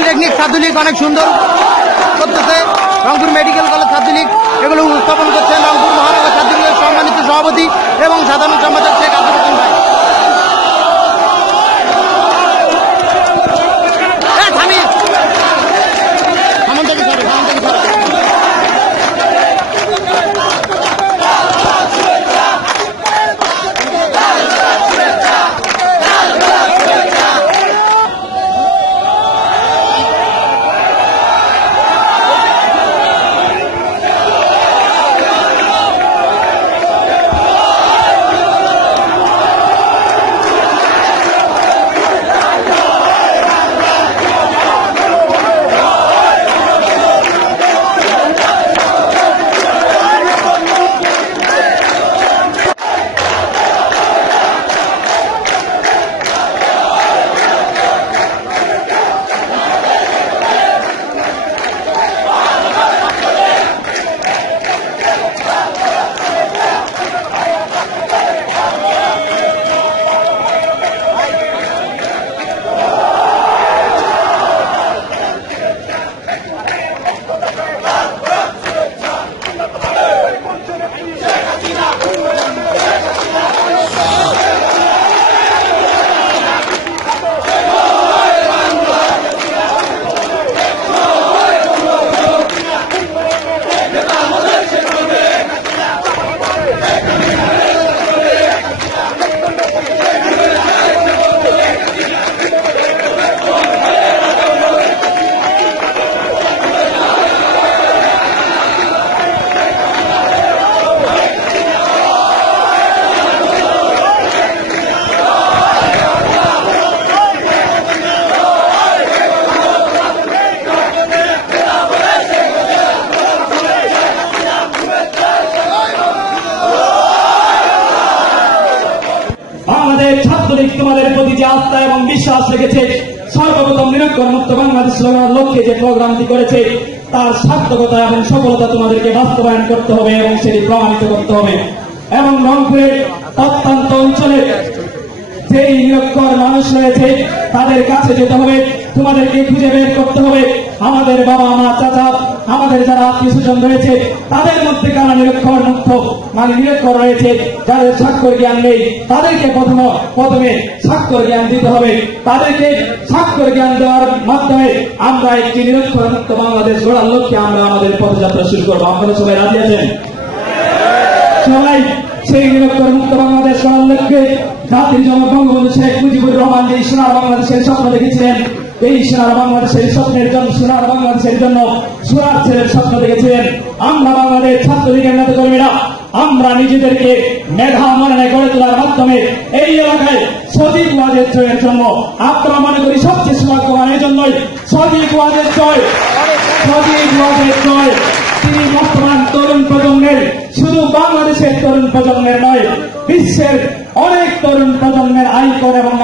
Polytechnic Chhatra League অনেক সুন্দর করতেছে, রংপুর মেডিকেল কলেজ ছাত্রলীগ এগুলো উপস্থাপন করছেন রংপুর মহানগর ছাত্রলীগের সম্মানিত সভাপতি এবং সাধারণ সম্পাদক শেখ আব্দুল হাকিম ভাই। ছাত্রলীগ তোমাদের প্রতি যে আস্থা এবং বিশ্বাস রেখেছে, সর্বপ্রথম নিরক্ষর মুক্ত বাংলাদেশ গড়ার লক্ষ্যে যে প্রোগ্রামটি করেছে তার সার্থকতা এবং সফলতা তোমাদেরকে বাস্তবায়ন করতে হবে এবং সেটি প্রমাণিত করতে হবে। এবং রংপুরের প্রত্যন্ত অঞ্চলে যেই নিরক্ষর মানুষ রয়েছে তাদের কাছে যেতে হবে, তোমাদেরকে খুঁজে বের করতে হবে। আমাদের বাবা মা চাচা আমাদের যারা আত্মীয় স্বজন রয়েছে তাদের মধ্যে কারা নিরক্ষর মুক্ত মানে নিরক্ষর রয়েছে, যাদের স্বাক্ষর জ্ঞান নেই তাদেরকে প্রথমে স্বাক্ষর জ্ঞান দিতে হবে। তাদেরকে স্বাক্ষর জ্ঞান দেওয়ার মাধ্যমে আমরা একটি নিরক্ষর মুক্ত বাংলাদেশ গড়ার লক্ষ্যে আমরা আমাদের পদযাত্রা শুরু করবো। আপনারা সবাই রাজি আছেন? সবাই সেই নিরক্ষর মুক্ত বাংলাদেশ গড়ার লক্ষ্যে জাতির জনক বঙ্গবন্ধু শেখ মুজিবুর রহমান যে সোনার বাংলাদেশের স্বপ্ন দেখেছিলেন, এই সোনার বাংলাদেশের স্বপ্নের জন্য সোনার বাংলাদেশের জন্য সোনার ছেলের স্বপ্ন দেখেছিলেন। আমরা বাংলাদেশ ছাত্রলীগের নেতাকর্মীরা আমরা নিজেদেরকে মেধা মননে গড়ে তোলার মাধ্যমে এই এলাকায় সজীব ওয়াজের জয়ের জন্য আমরা মনে করি সবচেয়ে সৌভাগ্যবান এই জন্যই সজীব ওয়াজের জয়, সজীব ওয়াজের জয়। তিনি বর্তমান তরুণ প্রজন্মের, শুধু বাংলাদেশের তরুণ প্রজন্মের নয়, বিশ্বের অনেক তরুণ প্রজন্মের আইকন এবং